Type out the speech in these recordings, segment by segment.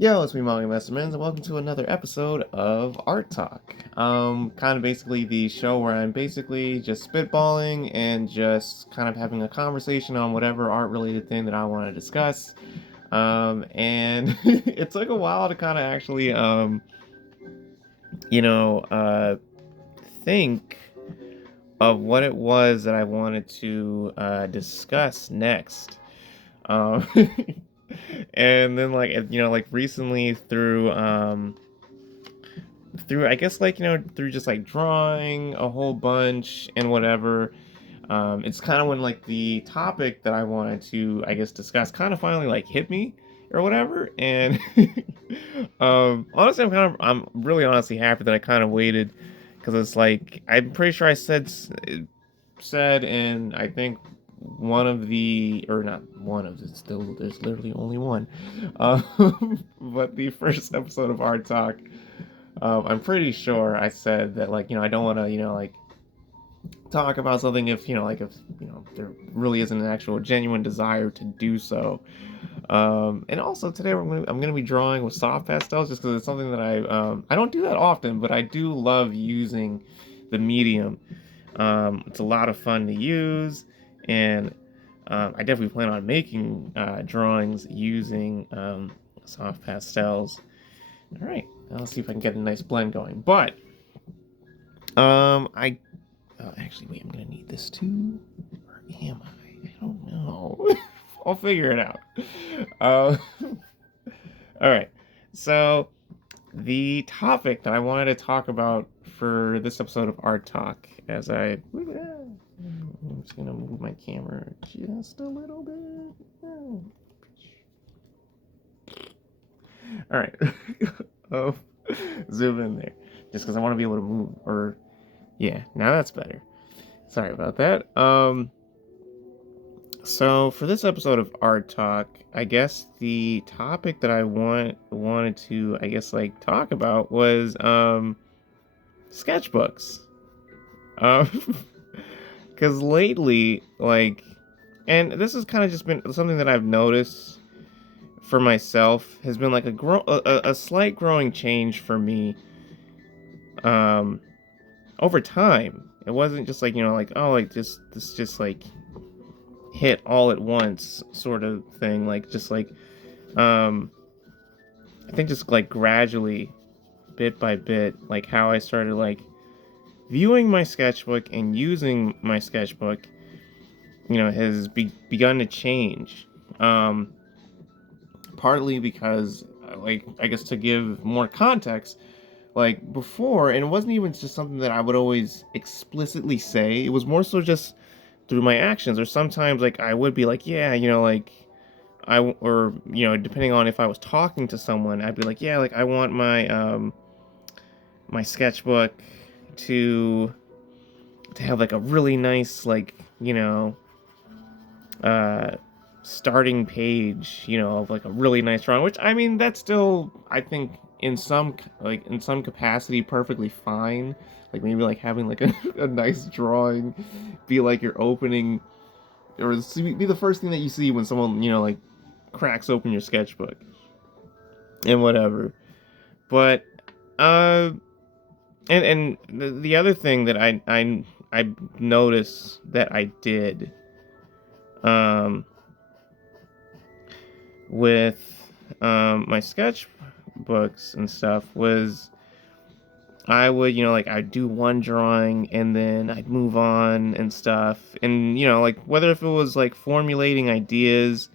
Yo, it's me, Manga Menz, and welcome to another episode of Art Talk. Kind of basically the show where I'm basically just spitballing and just kind of having a conversation on whatever art-related thing that I want to discuss. And it took a while to kind of actually, you know, uh, think of what it was that I wanted to discuss next. Um, and then like recently through I guess through just like drawing a whole bunch and whatever. It's kind of when like the topic that I wanted to I guess discuss kind of finally like hit me or whatever. And honestly, I'm really honestly happy that I kind of waited because it's like I'm pretty sure I said and I think one of the or not one of it's still there's literally only one but the first episode of Art Talk, I'm pretty sure I said that I don't want to like talk about something if if there really isn't an actual genuine desire to do so. And also today I'm gonna be drawing with soft pastels just because it's something that I don't do that often, but I do love using the medium. It's a lot of fun to use, and I definitely plan on making drawings using soft pastels. All right, now let's see if I can get a nice blend going. But I actually wait, I'm gonna need this too. Where am I? I don't know. I'll figure it out. Uh, all right, so the topic that I wanted to talk about for this episode of Art Talk, I'm just gonna move my camera just a little bit. All right. Oh, zoom in there, just because I want to be able to move. Or yeah, now that's better. Sorry about that. So for this episode of Art Talk, I guess the topic that I wanted to I guess like talk about was sketchbooks. Um, because lately, and this has kind of just been something that I've noticed for myself has been like a slight growing change for me um over time. It wasn't just like like oh like just like hit all at once sort of thing, like just like um I think just like gradually, bit by bit, like how I started like viewing my sketchbook and using my sketchbook, has begun to change. Um, Partly because, like, I guess to give more context, like before, and it wasn't even just something that I would always explicitly say. It was more so just through my actions, or sometimes like I would be like, yeah, like or depending on if I was talking to someone, I'd be like, yeah, like I want my sketchbook to have like a really nice uh starting page, of like a really nice drawing, which I mean that's still I think in some capacity perfectly fine. Like maybe like having like a nice drawing be like your opening or be the first thing that you see when someone, like cracks open your sketchbook and whatever. But uh the other thing that I noticed that I did um with my sketchbooks and stuff was I would, like I'd do one drawing and then I'd move on and stuff. And like whether if it was like formulating ideas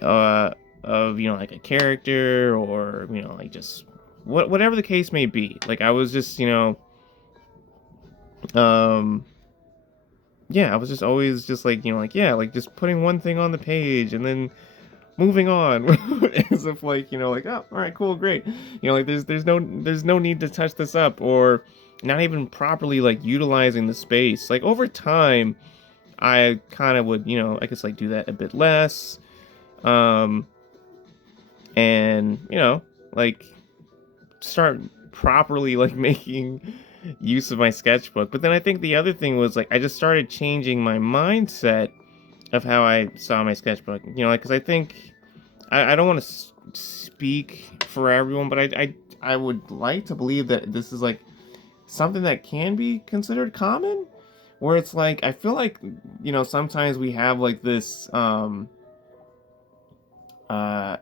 uh of, like a character or, like just whatever the case may be. Like I was just, um yeah, I was just always just like, like yeah, like just putting one thing on the page and then moving on as if like like oh all right cool great, like there's no need to touch this up or not even properly like utilizing the space. Like over time I kind of would I guess like do that a bit less, um and like start properly like making use of my sketchbook. But then I think the other thing was like I just started changing my mindset of how I saw my sketchbook, like because I think I don't want to speak for everyone, but I would like to believe that this is like something that can be considered common, where it's like I feel like sometimes we have like uh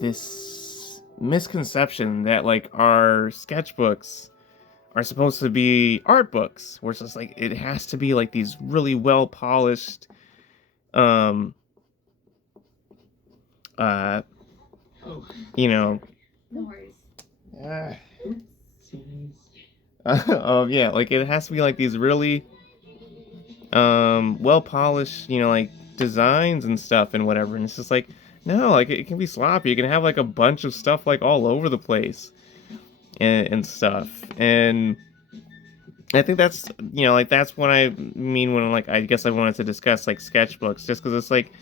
this misconception that like our sketchbooks are supposed to be art books, where it's just like it has to be like these really well polished um uh you know No worries. uh, yeah, like it has to be like these really well polished, like designs and stuff and whatever. And it's just like no, like it can be sloppy. You can have like a bunch of stuff like all over the place and stuff. And I think that's like that's what I mean when like I guess I wanted to discuss like sketchbooks, just because it's like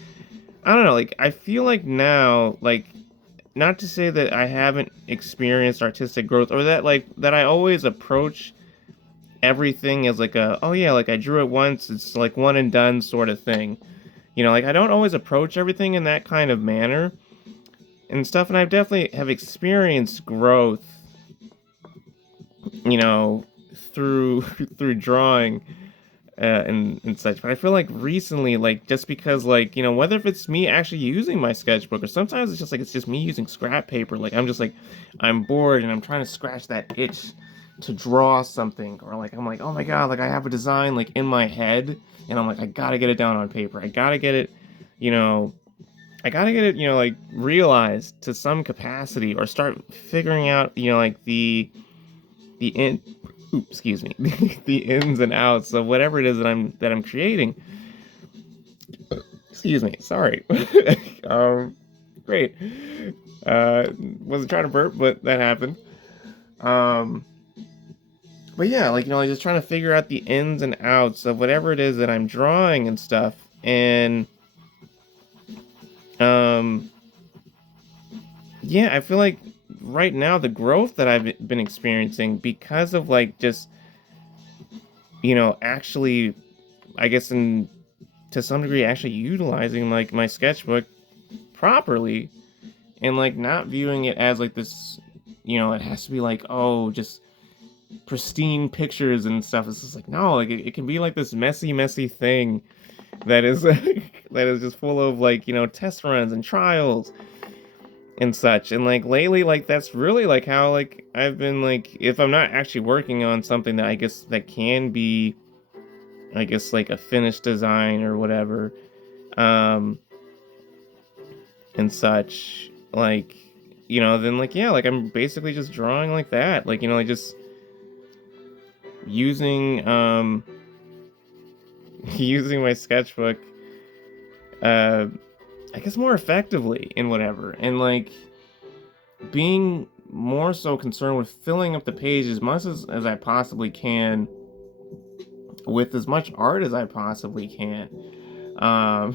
I don't know, like I feel like now, like not to say that I haven't experienced artistic growth or that like that I always approach everything as like a oh yeah, like I drew it once, it's like one and done sort of thing. Like I don't always approach everything in that kind of manner and stuff, and I definitely have experienced growth, you know, through through drawing and such. But I feel like recently, like just because, like whether if it's me actually using my sketchbook or sometimes it's just like it's just me using scrap paper. Like I'm just like I'm bored and I'm trying to scratch that itch to draw something, or like I'm like oh my god, like I have a design like in my head and I'm like I gotta get it down on paper. I gotta get it, you know. I gotta get it, like realized to some capacity, or start figuring out, like the in excuse me, the ins and outs of whatever it is that I'm creating. Excuse me, sorry. um Great. Wasn't trying to burp, but that happened. um but yeah, like like just trying to figure out the ins and outs of whatever it is that I'm drawing and stuff. And um yeah, I feel like right now the growth that I've been experiencing because of like just actually, I guess, in to some degree actually utilizing like my sketchbook properly, and like not viewing it as like this, it has to be like oh just pristine pictures and stuff. It's just like no, like it can be like this messy thing that is that is just full of like test runs and trials and such. And like lately, like that's really like how like I've been, like if I'm not actually working on something that I guess that can be, I guess, like a finished design or whatever, um and such, like then like yeah, like I'm basically just drawing like that, like like just using using my sketchbook, uh I guess more effectively in whatever, and like being more so concerned with filling up the page as much as I possibly can with as much art as I possibly can. So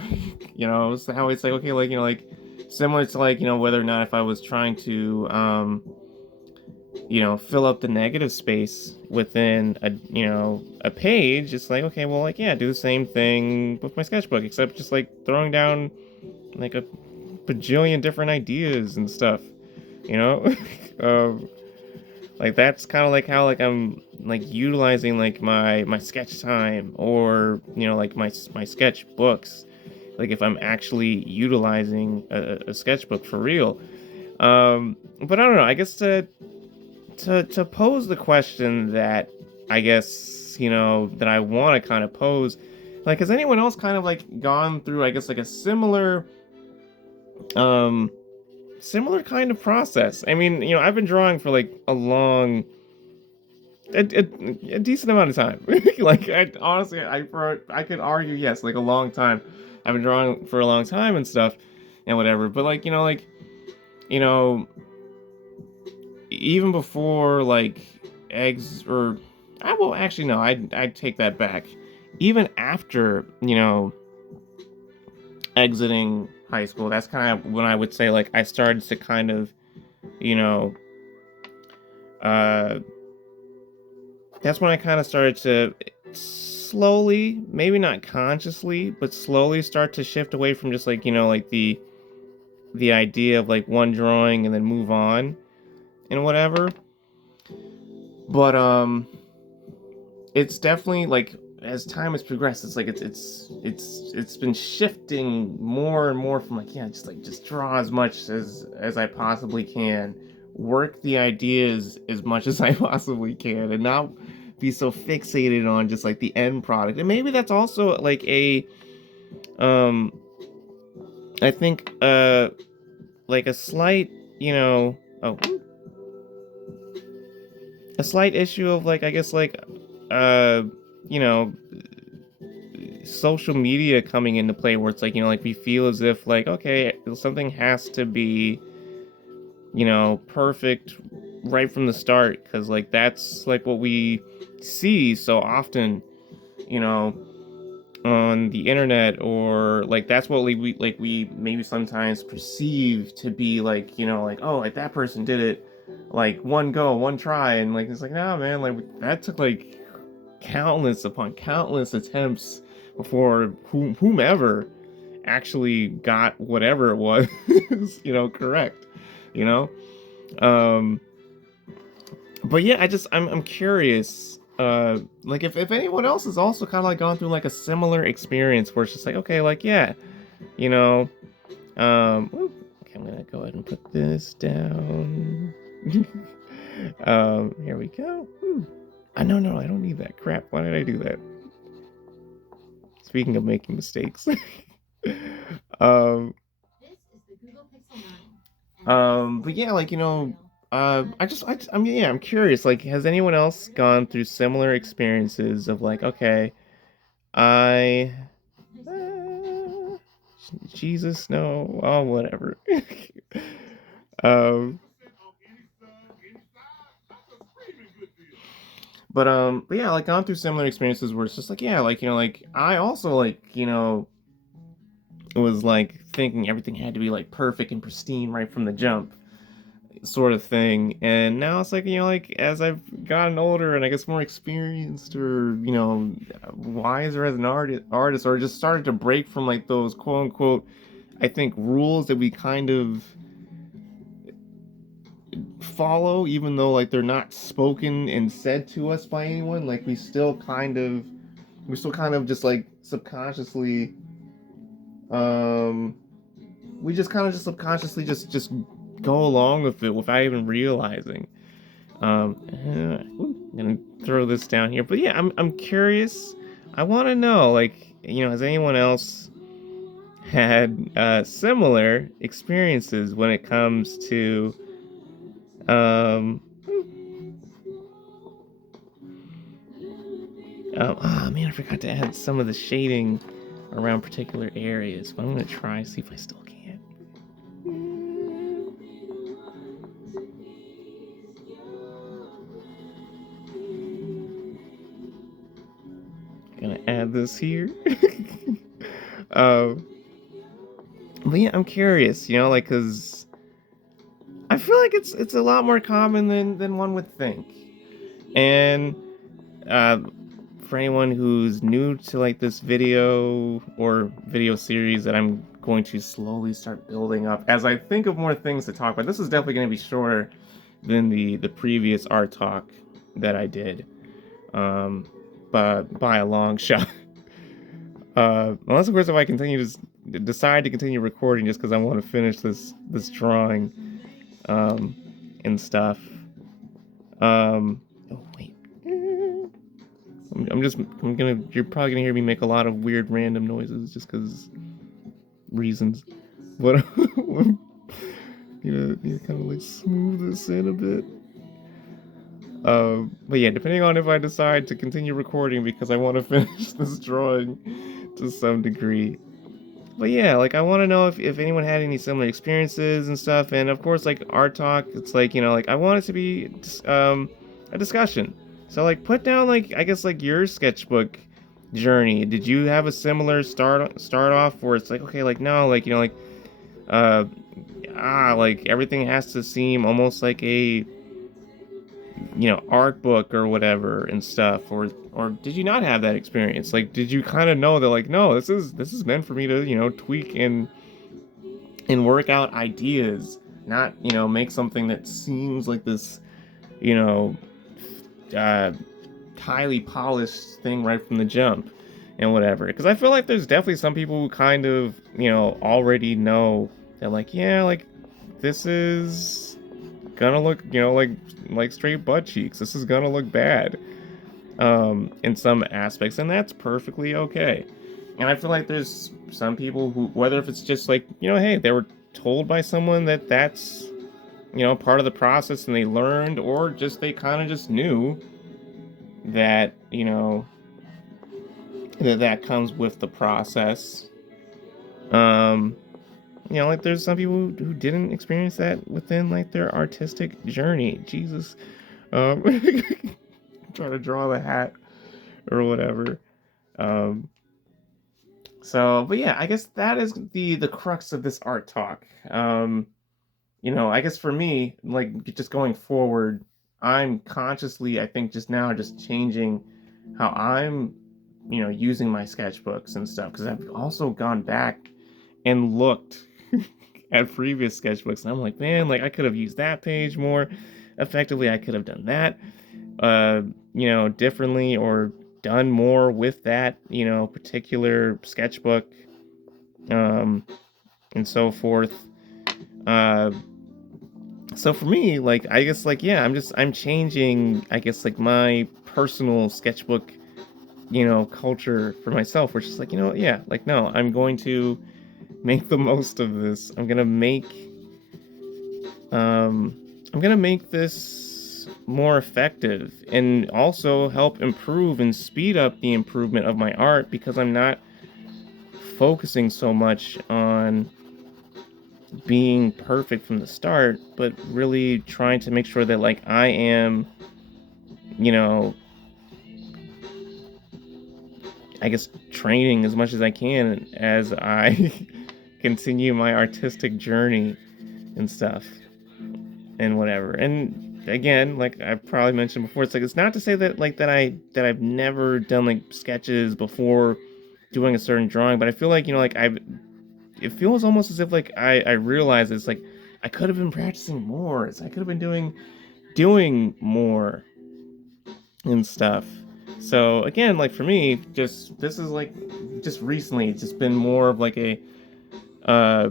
how it's like okay, like like similar to like whether or not if I was trying to fill up the negative space within a page, it's like okay, well like yeah, do the same thing with my sketchbook, except just like throwing down like a bajillion different ideas and stuff, you know. um like that's kind of like how like I'm like utilizing like my sketch time, or like my sketch books, like if I'm actually utilizing a sketchbook for real. But I don't know, I guess to pose the question that I guess that I want to kind of pose, like has anyone else kind of like gone through, I guess, like a um similar kind of process? I mean, I've been drawing for like a decent amount of time. Like I honestly, I could argue yes, like a long time. I've been drawing for a long time and stuff and whatever. But like you know even before like eggs, or I will actually no, I take that back. Even after exiting high school, that's kind of when I would say like I started to kind of you know uh that's when I kind of started to slowly, maybe not consciously, but slowly start to shift away from just like like the idea of like one drawing and then move on and whatever. But it's definitely like as time has progressed, it's like it's been shifting more and more from like, yeah, just draw as much as I possibly can, work the ideas as much as I possibly can, and not be so fixated on just like the end product. And maybe that's also like a um I think like a slight, you know, oh, a slight issue of like, I guess like uh you know, social media coming into play, where it's like, like we feel as if like, okay, something has to be, perfect right from the start, because like that's like what we see so often, you know on the internet, or like that's what we maybe sometimes perceive to be like, like, oh, like that person did it like one go, one try, and like it's like, nah, man, like that took like countless upon countless attempts before whomever actually got whatever it was, correct, you know. Um, but yeah, I'm curious. Like if anyone else has also kind of like gone through like a similar experience where it's just like, okay, like yeah, you know, okay, I'm gonna go ahead and put this down. Here we go. No, I don't need that crap. Why did I do that? Speaking of making mistakes. um, but yeah, like, I mean, yeah, I'm curious. Like, has anyone else gone through similar experiences of like, okay, I, uh, Jesus, no, oh, whatever. um, but yeah, like, gone through similar experiences where it's just like, yeah, like, like I also like, was like thinking everything had to be like perfect and pristine right from the jump, sort of thing. And now it's like, like as I've gotten older and I guess more experienced, or wiser as an artist, or just started to break from like those quote unquote, I think, rules that we kind of follow, even though like they're not spoken and said to us by anyone. Like we still kind of just like subconsciously, um we just kind of just subconsciously just go along with it without even realizing. I'm gonna throw this down here, but yeah, I'm curious. I want to know, like, has anyone else had similar experiences when it comes to oh man, I forgot to add some of the shading around particular areas, but I'm gonna try see if I still can. Gonna add this here. um, but yeah, I'm curious, like, cause I feel like it's a lot more common than one would think. And uh, for anyone who's new to like this video series that I'm going to slowly start building up as I think of more things to talk about. This is definitely going to be shorter than the previous art talk that I did, um, but by a long shot. Unless of course if I continue to decide to continue recording just because I want to finish this drawing, um, and stuff. Oh wait. You're probably gonna hear me make a lot of weird random noises just because reasons. But, kind of like smooth this in a bit. But yeah, depending on if I decide to continue recording because I want to finish this drawing to some degree. But yeah, like I want to know if anyone had any similar experiences and stuff. And of course, like art talk, it's like, like I want it to be a discussion. So like put down like, I guess, like your sketchbook journey. Did you have a similar start off where it's like, okay, like no, like uh like everything has to seem almost like a art book or whatever and stuff, or did you not have that experience? Like did you kind of know that like, no, this is meant for me to tweak and and work out ideas, not, make something that seems like this, you know, uh, highly polished thing right from the jump and whatever. Because I feel like there's definitely some people who kind of, already know that, like, yeah, like, this is gonna look, like straight butt cheeks. This is gonna look bad, in some aspects, and that's perfectly okay. And I feel like there's some people who, whether if it's just like, hey, they were told by someone that that's, part of the process and they learned, or just they kind of just knew that, that comes with the process. Um, like there's some people who didn't experience that within like their artistic journey. Jesus. Um, trying to draw the hat or whatever. Um, but yeah, I guess that is the crux of this art talk. I guess for me, like just going forward, I'm consciously, I think, just now just changing how I'm, using my sketchbooks and stuff, because I've also gone back and looked at previous sketchbooks, and I'm like, man, like I could have used that page more effectively. I could have done that, differently, or done more with that, particular sketchbook, um, and so forth. Uh, so for me, like, I guess, like, yeah, I'm changing, I guess, like, my personal sketchbook, culture for myself, which is like, yeah, like, no, I'm going to make the most of this. Um, I'm gonna make this more effective, and also help improve and speed up the improvement of my art, because I'm not focusing so much on being perfect from the start, but really trying to make sure that, like, I am, you know, I guess, training as much as I can as I continue my artistic journey and stuff and whatever. And again, like I've probably mentioned before, it's like, it's not to say that, like, that I've never done like sketches before doing a certain drawing, but I feel like, like, it feels almost as if, like, I realize it's like I could have been practicing more. I could have been doing more and stuff. So again, like for me, just this is like just recently, it's just been more of like uh,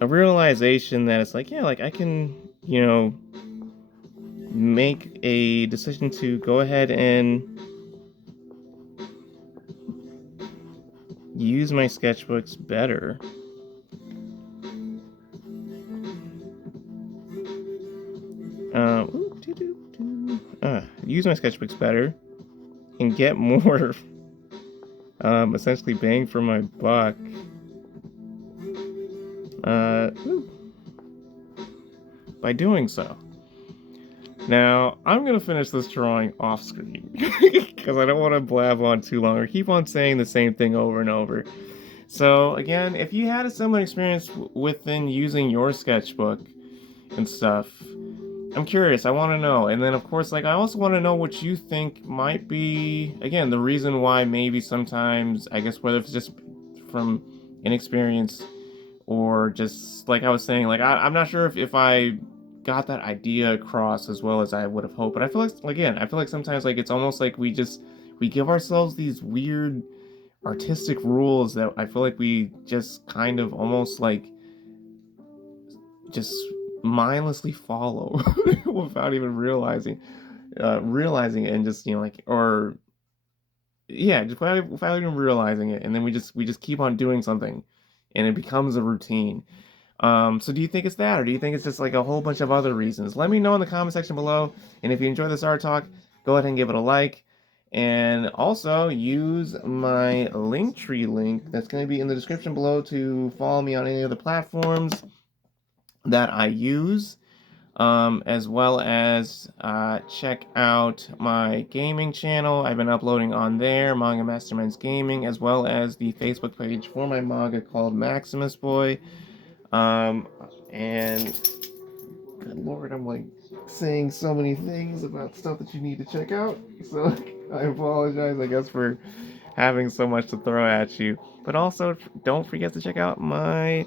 a realization that it's like, yeah, like I can, make a decision to go ahead and use my sketchbooks better. Use my sketchbooks better and get more, essentially bang for my buck. Uh, by doing so. Now, I'm going to finish this drawing off screen because I don't want to blab on too long or keep on saying the same thing over and over. So, again, if you had a similar experience within using your sketchbook and stuff, I'm curious. I want to know. And then, of course, like, I also want to know what you think might be, again, the reason why maybe sometimes, I guess, whether it's just from inexperience or just like I was saying, like, I'm not sure if I got that idea across as well as I would have hoped. But I feel like, again, I feel like sometimes, like, it's almost like we give ourselves these weird artistic rules that I feel like we just kind of almost like just mindlessly follow without even realizing it, and just, like, or yeah, just without even realizing it, and then we just keep on doing something, and it becomes a routine. So do you think it's that, or do you think it's just like a whole bunch of other reasons? Let me know in the comment section below. And if you enjoy this art talk, go ahead and give it a like. And also use my Linktree link that's going to be in the description below to follow me on any of the platforms that I use. As well as check out my gaming channel. I've been uploading on there, Manga Menz Gaming, as well as the Facebook page for my manga called Maximus Boy. And good lord, I'm like saying so many things about stuff that you need to check out. So I apologize, I guess, for having so much to throw at you. But also, don't forget to check out my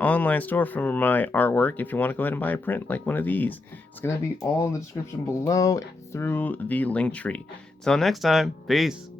online store for my artwork if you want to go ahead and buy a print like one of these. It's going to be all in the description below through the link tree. Until next time, peace.